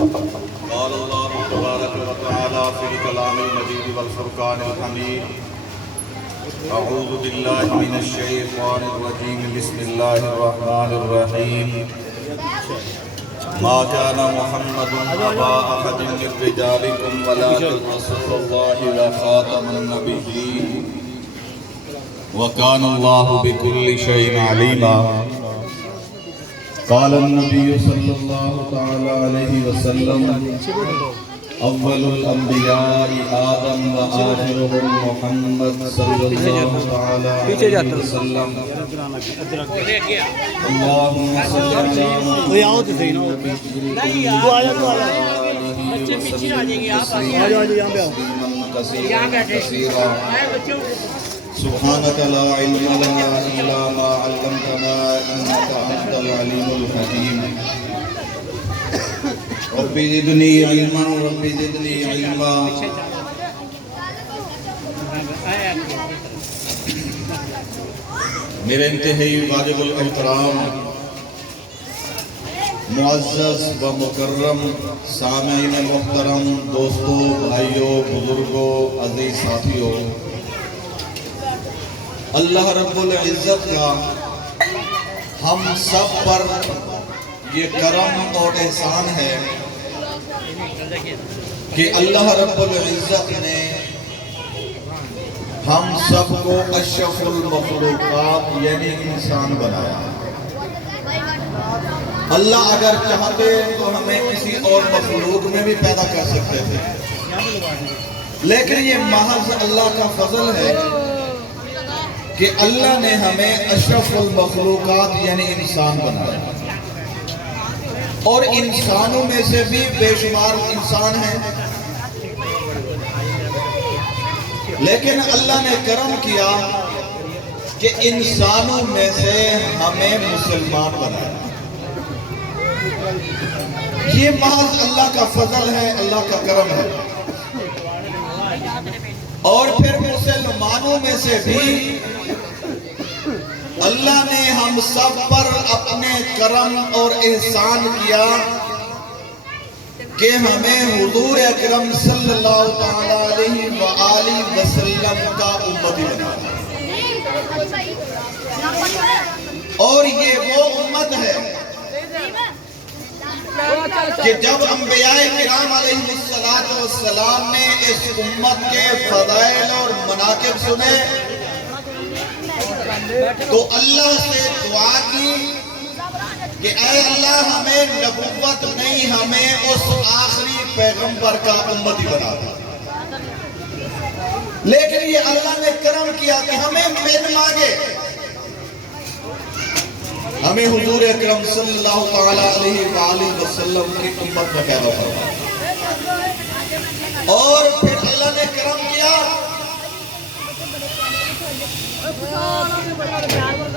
قال الله تبارك وتعالى في الكلام المجيد والفرقان الحميد أعوذ بالله من الشيطان الرجيم بسم الله الرحمن الرحيم ما كان محمد أبا أحد من رجالكم ولكن رسول الله وخاتم النبيين وكان الله بكل شيء عليما قال النبي صلى الله تعالى عليه وسلم أول الأنبياء آدم وآخرهم محمد صلى الله تعالى عليه وسلم اللهم صل على محمد كثيرا سبحانك لا علم لنا إلا ما علمتنا إنك أنت العليم الحكيم رب زدني علما رب زدني علما میرے انتہائی واجب الاحترام معزز و مکرم سامعین محترم دوستوں بھائیوں بزرگوں عزیز ساتھیوں اللہ رب العزت کا ہم سب پر یہ کرم اور احسان ہے کہ اللہ رب العزت نے ہم سب کو اشرف المخلوقات یعنی انسان بنایا۔ اللہ اگر چاہتے تو ہمیں کسی اور مخلوق میں بھی پیدا کر سکتے تھے، لیکن یہ محض اللہ کا فضل ہے کہ اللہ نے ہمیں اشرف المخلوقات یعنی انسان بنایا، اور انسانوں میں سے بھی بے شمار انسان ہیں، لیکن اللہ نے کرم کیا کہ انسانوں میں سے ہمیں مسلمان بنایا۔ یہ محض اللہ کا فضل ہے، اللہ کا کرم ہے۔ اور پھر مسلمانوں میں سے بھی اللہ نے ہم سب پر اپنے کرم اور احسان کیا کہ ہمیں حضور اکرم صلی اللہ تعالی علیہ وآلہ وسلم کا امتی بنایا، اور یہ وہ امت ہے کہ جب انبیاء کرام علیہ السلام نے اس امت کے فضائل اور مناقب سنے تو اللہ سے دعا کی کہ اے اللہ ہمیں نبوت نہیں، ہمیں اس آخری پیغمبر کا امتی بنا دے۔ لیکن یہ اللہ نے کرم کیا کہ ہمیں من مانگے، ہمیں حضور اکرم صلی اللہ تعالی علیہ وآلہ وسلم کی امت میں پیدا فرمایا، اور پھر اللہ نے کرم کیا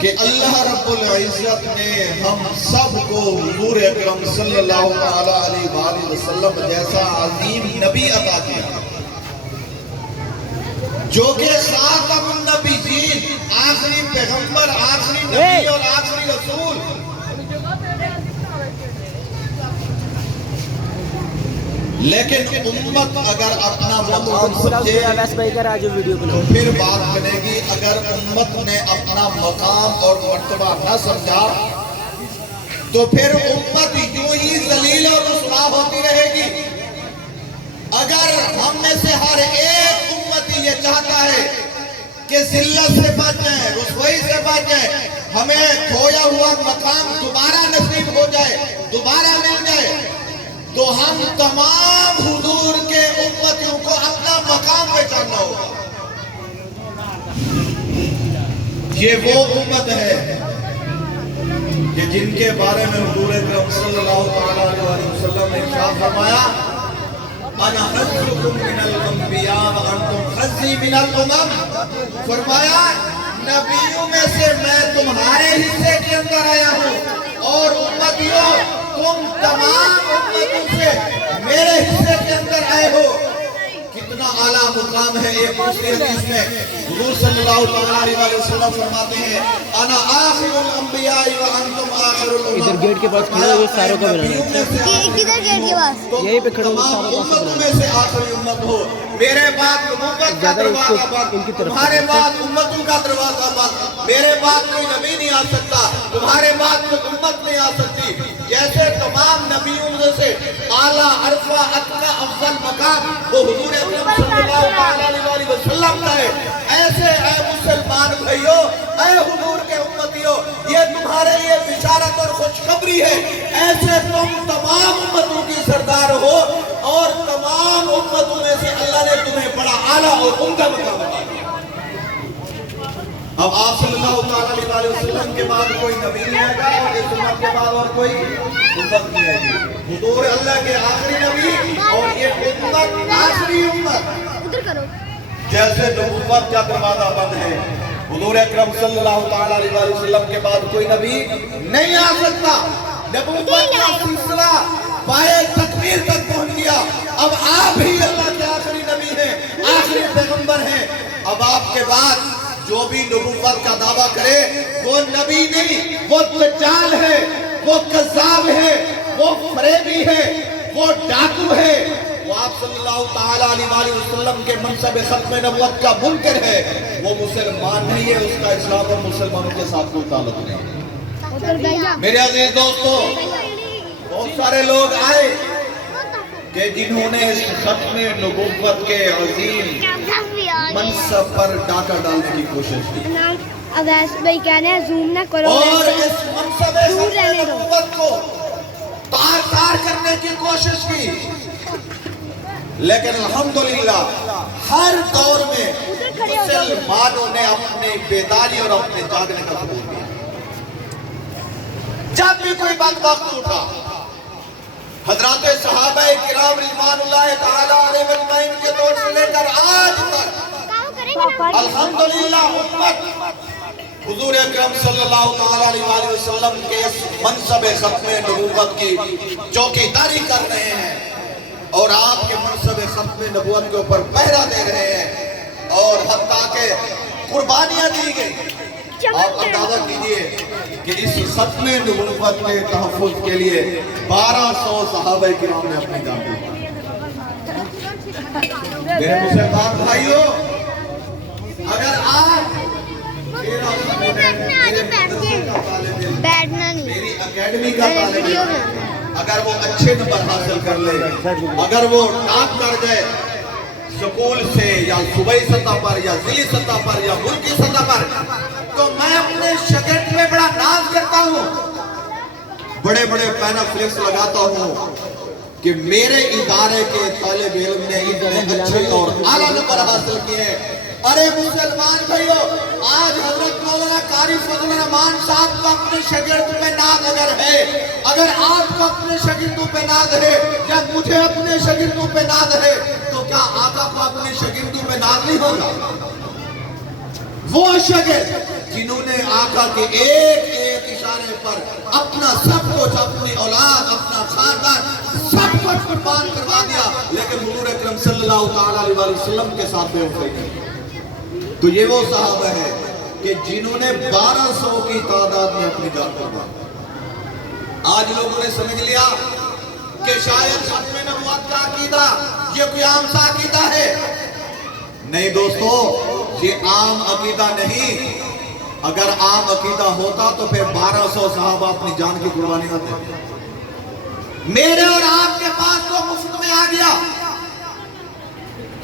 کہ اللہ رب العزت نے ہم سب کو حضور اکرم صلی اللہ علیہ وآلہ وسلم جیسا عظیم نبی عطا کیا، جو کہ خاتم النبیین، آخری پیغمبر، آخری نبی اور آخری رسول۔ لیکن امت اگر اپنا مقام سمجھے تو پھر بات بنے گی، اگر امت نے اپنا مقام اور مرتبہ نہ سمجھا تو پھر امت یوں ہی ذلیل اور رسوا ہوتی رہے گی۔ اگر ہم میں سے ہر ایک امتی یہ چاہتا ہے کہ ذلت سے بچ جائے، رسوائی سے بچ جائے، ہمیں کھویا ہوا مقام دوبارہ نصیب ہو جائے، دوبارہ مل جائے، تو ہم تمام حضور کے امتیوں کو اپنا مقام پہچاننا ہوگا۔ یہ وہ امت ہے کہ جن کے بارے میں حضور اکرم صلی اللہ علیہ وسلم نے ارشاد فرمایا انا خزکم من الانبیاء وانتم خزی من الامم، فرمایا نبیوں میں سے میں تمہارے حصے کے اندر آیا ہوں، اور امتیوں تم تمام امتوں سے میرے حصے کے اندر آئے ہو۔ کتنا کتنا اعلیٰ مقام ہے. ایک دوسری حدیث میں حضور صلی اللہ علیہ وسلم فرماتے ہیں انا آخر الانبیاء وانتم آخر الامم. ادھر گیٹ کے پاس کھڑے ہوئے ساروں کا بنانا ہے. کدھر گیٹ کے پاس؟ یہیں پہ کھڑے ہوئے تمام ساروں کا امتوں میں سے آخری امت ہو. میرے بعد نبوت کا دروازہ بند, تمہارے بعد امتوں کا دروازہ بند. میرے بعد کوئی نبی نہیں آ سکتا, تمہارے بعد کوئی امت نہیں آ سکتی. جیسے تمام نبیوں میں سے اعلیٰ عرفہ اتقا افضل مقام وہ حضور اکرم صلی اللہ علیہ وسلم کا ہے, ایسے اے مسلمان بھائیو, اے حضور کے امتیوں, یہ تمہارے لیے بشارت اور خوشخبری ہے. ایسے تم تمام امتوں کی سردار ہو اور تمام امتوں میں سے اللہ نے تمہیں بڑا اعلیٰ اور عمدہ مقام عطا کیا. اب آپ صلی اللہ علیہ وسلم کے بعد کوئی نبی نہیں آئے گا اور اس امت کے بعد اور کوئی امت نہیں آئے گی. حضور اللہ کے آخری نبی اور یہ امت آخری امت. ادھر کرو. جیسے نبوت کا دروازہ بند ہے, حضور اکرم صلی اللہ علیہ وسلم کے بعد کوئی نبی نہیں آ سکتا. نبوت کا سلسلہ پائے تکمیل تک پہنچ گیا. اب آپ ہی اللہ کے آخری نبی ہیں, آخری پیغمبر ہیں. اب آپ کے بعد جو بھی نبوت کا دعویٰ کرے وہ نبی نہیں, وہ دجال ہے, وہ کذاب ہے, وہ فریبی ہے, وہ ڈاکو ہے. وہ آپ صلی اللہ علیہ وسلم کے منصب ختم نبوت کا منکر ہے. وہ مسلمان نہیں ہے, اس کا اسلام اور مسلمانوں کے ساتھ کوئی تعلق نہیں. میرے عزیز دوستو, بہت سارے لوگ آئے کہ جنہوں نے اس ختم نبوت کے عظیم منصب پر ڈاکہ ڈالنے کی کوشش کی اویس بھائی کہنے ہیں زوم نہ کرو اور اس منصب ختم نبوت کو تار تار کرنے کی کوشش کی. لیکن الحمدللہ ہر دور میں مسلمانوں نے اپنی بیداری اور اپنے جاگنے کا ثبوت دیا. جب بھی کوئی بات وقت اٹھا, حضرات صحابہ کرام رضوان اللہ تعالی علیہ اجمعین کے دور سے لے کر آج تک الحمدللہ امت حضور اکرم صلی اللہ علیہ وسلم کے اس منصب ختم نبوت کی چوکیداری کر رہے ہیں اور آپ کے منصب ختم نبوت کے اوپر پہرا دے رہے ہیں اور حتیٰ کہ قربانیاں دی گئی. آپ اندازہ کیجئے کہ اس ختم نبوت کے تحفظ کے لیے 1200 صحابہ کرام نے اپنی جان دی. میرے مسلمان بھائیو, اگر آج میری اکیڈمی کا طالب علم اگر وہ اچھے نمبر حاصل کر لے, اگر وہ ٹاپ کر جائے سکول سے یا صوبائی سطح پر یا ضلعی سطح پر یا ملکی سطح پر, تو میں اپنے شاگرد میں بڑا ناز کرتا ہوں, بڑے بڑے پینا فلیکس لگاتا ہوں کہ میرے ادارے کے طالب علم نے اتنے اچھے اور اعلیٰ نمبر حاصل کیے ہیں. ارے مسلمان بھائیو, آج حضرت مولانا قاری فضل الرحمان صاحب کا اپنے شاگرد پہ ناز اگر ہے, اگر آپ کو اپنے شاگردوں پہ ناز ہے یا مجھے اپنے شاگردوں پہ ناز ہے, تو کیا آقا کو اپنے شاگردوں پہ ناز نہیں ہوگا؟ وہ شاگرد جنہوں نے آقا کے ایک ایک اشارے پر اپنا سب کچھ, اپنی اولاد, اپنا خاندان سب کچھ قربان کروا دیا, لیکن حضور اکرم صلی اللہ علیہ وسلم کے ساتھ بے وفائی کی. تو یہ وہ صحابہ ہے کہ جنہوں نے 1200 کی تعداد میں اپنی جان قربان. آج لوگوں نے سمجھ لیا کہ شاید ختم نبوت کا عقیدہ یہ کوئی عام سا عقیدہ ہے. نہیں دوستو, یہ عام عقیدہ نہیں. اگر عام عقیدہ ہوتا تو پھر 1200 صحابہ اپنی جان کی قربانی نہ دیتے. میرے اور آپ کے پاس تو مفت میں آ گیا,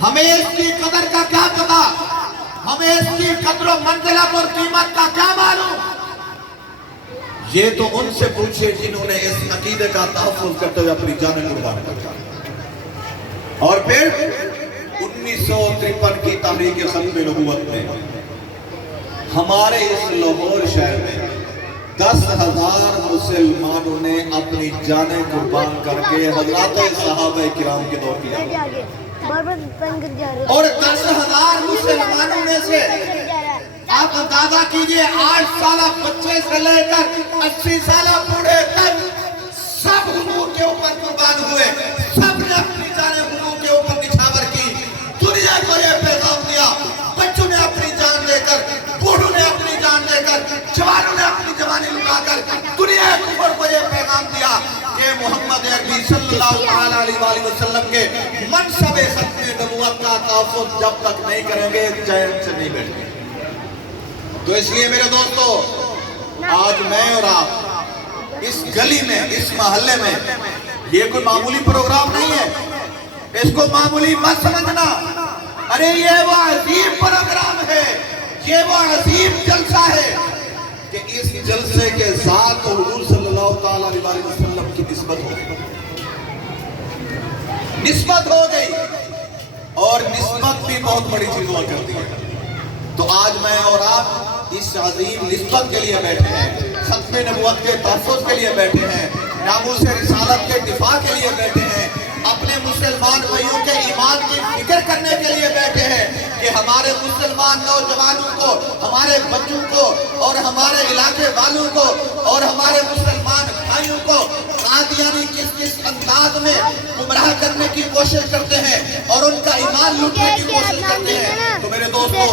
ہمیں اس کی قدر کا کیا پتا, ہمیں اس کی قدر و منزلت اور قیمت کا کیا معلوم. یہ تو ان سے پوچھے جنہوں نے اس عقیدے کا تحفظ کرتے ہوئے اپنی جانیں قربان کر. اور پھر 1953 کی تحریک ختم نبوت میں ہمارے اس لاہور شہر میں 10,000 مسلمانوں نے اپنی جانیں قربان کر کے حضرات صحابہ کرام کے دور کیا. اور 10,000 مسلمانوں میں سے آپ اندازہ کیجئے 8 سالہ بچے سے لے کر 80 سالہ بوڑھے تک سب حضور کے اوپر قربان ہوئے, سب نے اپنی جانیں حضور کے اوپر نچھاور کی. قربانی لٹا کر دنیا کفر کو یہ پیغام دیا کہ محمد عربی صلی اللہ علیہ وآلہ وسلم کے منصب ختم نبوت کا تحفظ جب تک نہیں کریں گے چین سے نہیں بیٹھیں گے۔ تو اس لیے میرے دوستو آج میں اور آپ اس گلی میں اس محلے میں یہ کوئی معمولی پروگرام نہیں ہے، اس کو معمولی مت سمجھنا۔ ارے یہ وہ عظیم پروگرام ہے، یہ وہ عظیم جلسہ ہے کہ اس جلسے کے ساتھ حضور صلی اللہ علیہ وسلم کی نسبت ہو گئی، نسبت ہو گئی، اور نسبت بھی بہت بڑی چیز ہوا کرتی ہے۔ تو آج میں اور آپ اس عظیم نسبت کے لیے بیٹھے ہیں، ختم نبوت کے تحفظ کے لیے بیٹھے ہیں، ناموس رسالت کے دفاع کے لیے بیٹھے ہیں، اپنے مسلمان بھائیوں کے ایمان کی فکر کرنے کے لیے بیٹھے ہیں کہ ہمارے مسلمان نوجوانوں کو، ہمارے بچوں کو اور ہمارے علاقے والوں کو اور ہمارے مسلمان بھائیوں کو قادیانی کس کس انداز میں گمراہ کرنے کی کوشش کرتے ہیں اور ان کا ایمان لوٹنے کی کوشش کرتے ہیں۔ تو میرے دوستو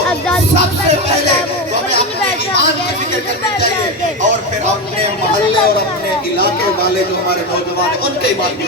سب سے پہلے تو ہمیں اپنے ایمان کی فکر کرنی چاہیے اور پھر اپنے محلے اور اپنے علاقے والے جو ہمارے نوجوان ہیں ان کے ایمان کی